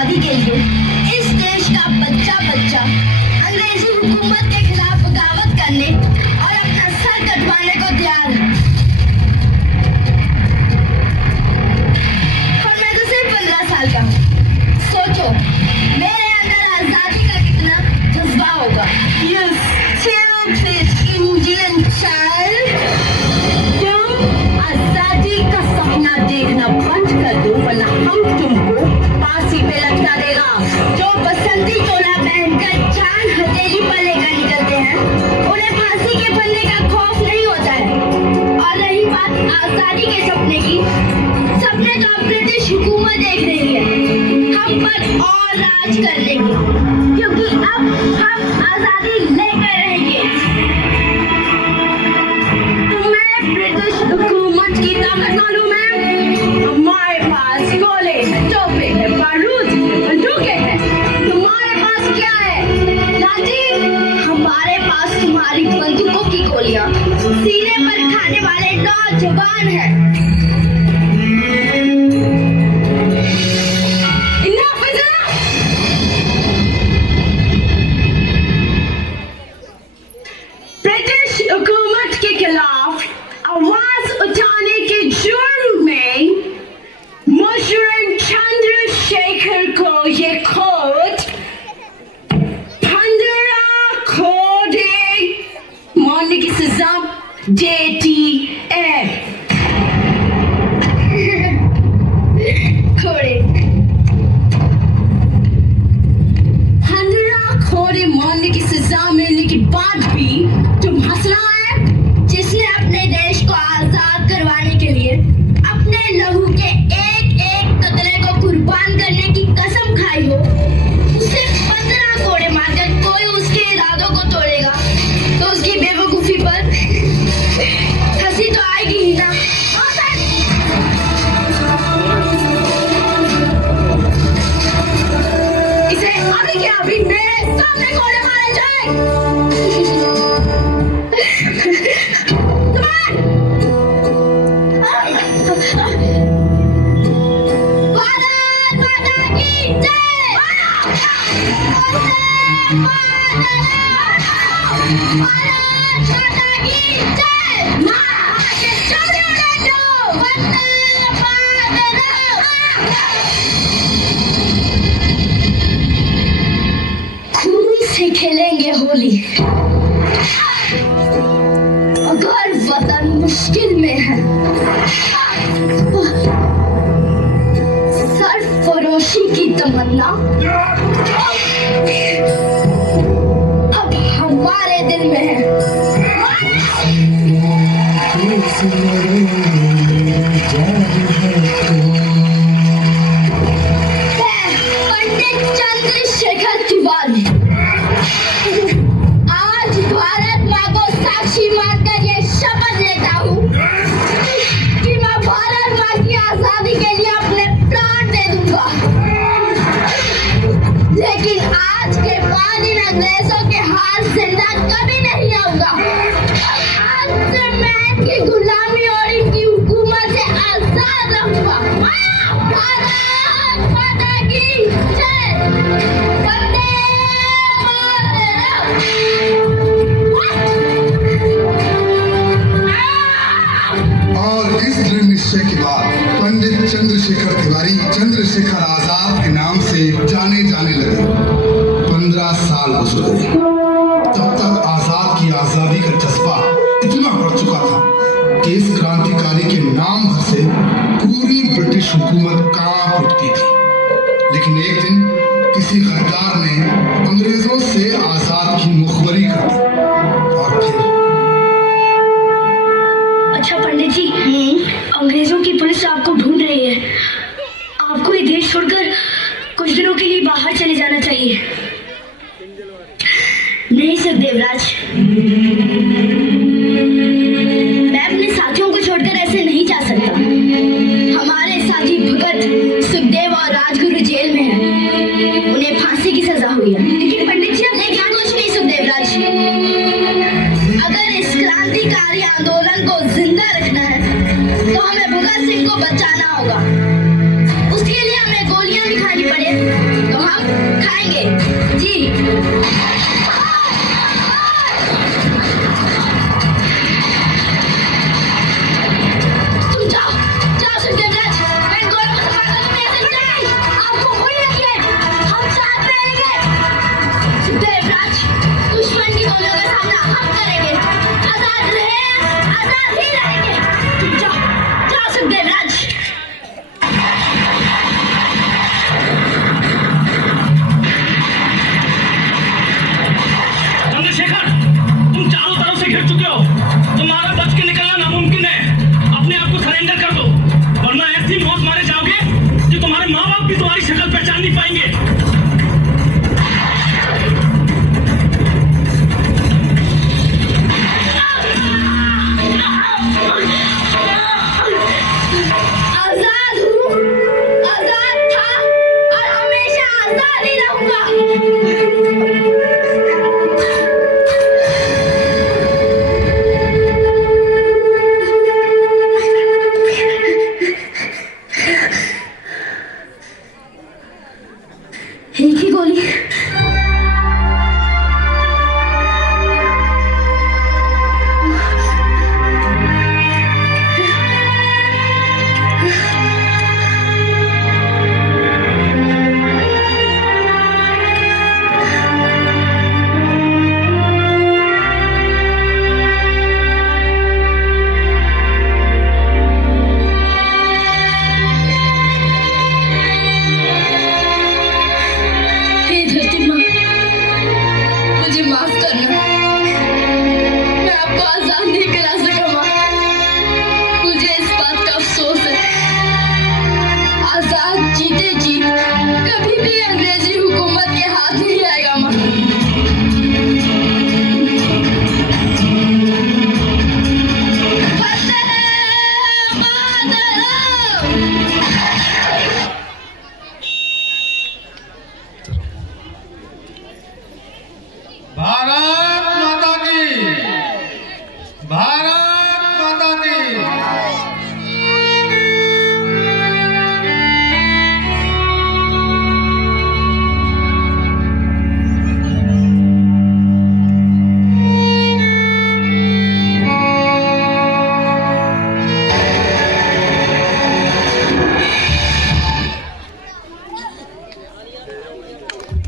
आजादी के लिए इस देश का बच्चा बच्चा अंग्रेजी हुकूमत के खिलाफ बगावत करने और अपना सर कटवाने को तैयार है। और मैं तो सिर्फ 15 साल का हूँ। सोचो मेरे अंदर आजादी का कितना जज्बा होगा। You stupid Indian child! तुम आजादी का सपना देखना बंद कर दो वरना हम तुमको फांसी पे लटका देगा। जो बसंती चोला पहनकर चांद हथेली पर लेकर निकलते हैं उन्हें फांसी के फंदे का खौफ नहीं होता है। और रही बात आजादी के सपने की, सपने तो अब ब्रिटिश हुकूमत देख रही है हम पर और राज करने की, क्योंकि अब हम आजादी लेकर रहेंगे। तुम्हें ब्रिटिश हुकूमत की ताकत मालूम है? हमारे पास गोले हैं, तोपे हैं, बारूद हैं, बंदूकें हैं। तुम्हारे पास क्या है? लाठी, हमारे पास तुम्हारी बंदूकों की गोलियां सीने पर खाने वाले नौजवान हैं। Enough is enough! ब्रिटिश हुकूमत के खिलाफ आवाज उठाने के जुर्म में मुशर्रफ चंद्रशेखर को ये कोर्ट 15 कोड़े मारने की सजा देती है। घोड़े 15 कोड़े मारने की सजा मिलने के बाद भी तुम हंस रहा है? जिसने अपने देश को आजाद करवाने के लिए अपने लहू के एक एक कतरे को कुर्बान करने की कसम खाई हो, उसे 15 कोड़े मारकर कोई उसके इरादों को तोड़ेगा तो उसकी बेवकूफी पर हंसी तो आएगी ही ना। इसे अभी क्या अभी मेरे सामने कोड़े मारे जाए। भारत माता की जय। भारत माता की जय। वंदे मातरम। खून से खेलेंगे होली, अगर वतन मुश्किल में है सरफरोशी की तमन्ना अब हमारे दिल में है। पंडित चंद्रशेखर तिवारी आज भारत माँ को साक्षी मानकर ये शपथ लेता हूँ कि मैं भारत माँ की आजादी के लिए अपने प्राण दे दूंगा, लेकिन आज के बाद इन अंग्रेजों के हाथ जिंदा कभी नहीं आऊंगा। आज से मैं इनकी गुलामी और इनकी हुकूमत से आजाद रहूंगा। भारत माता की जय। वंदे मातरम। और इस दृढ़ निश्चय के बाद पंडित चंद्रशेखर तिवारी चंद्रशेखर आजाद के नाम से जाने जाने लगे। 15 साल गुजर गए। तब तक आजाद की आजादी का जज्बा इतना बढ़ चुका था कि इस क्रांतिकारी के नाम भर से पूरी ब्रिटिश हुकूमत कांप उठती थी। लेकिन एक दिन किसी गद्दार ने अंग्रेजों से आजाद की मुखबरी कर दी और फिर अच्छा पंडित जी, अंग्रेजों की पुलिस आपको ढूंढ रही है। आपको ये देश छोड़कर कुछ दिनों के लिए बाहर चले जाना चाहिए। नहीं सुखदेवराज, मैं अपने साथियों को छोड़कर ऐसे नहीं जा सकता। हमारे साथी भगत, सुखदेव और राजगुरु जेल में हैं। उन्हें फांसी की सजा हुई है। लेकिन पंडित जी, लेकिन कुछ नहीं सुखदेवराज। अगर इस क्रांतिकारी आंदोलन को जिंदा रखना है तो हमें भगत सिंह को बचाना होगा। उसके लिए हमें गोलियां भी खानी पड़े खाएंगे जी। तुम जाओ जाओ सुखदेवराज, मैं इन दोनों को सफा कर दूं यहाँ से। नहीं, आपको कोई नहीं है, हम साथ रहेंगे। सुखदेवराज, दुश्मन की गोलियों का सामना हम करेंगे, आजाद रहे, आजाद ही रहेंगे। तुम जाओ जाओ सुखदेवराज। चंद्रशेखर, तुम चारों तरफ से घिर चुके हो, तुम्हारा बच के निकलना नामुमकिन है। अपने आप को सरेंडर कर दो, वरना ऐसी मौत मारे जाओगे कि तुम्हारे माँ बाप भी तुम्हारी शक्ल पहचान नहीं पाएंगे। आजाद हूँ, आजाद था और हमेशा आजाद ही रहूंगा। एक ही गोली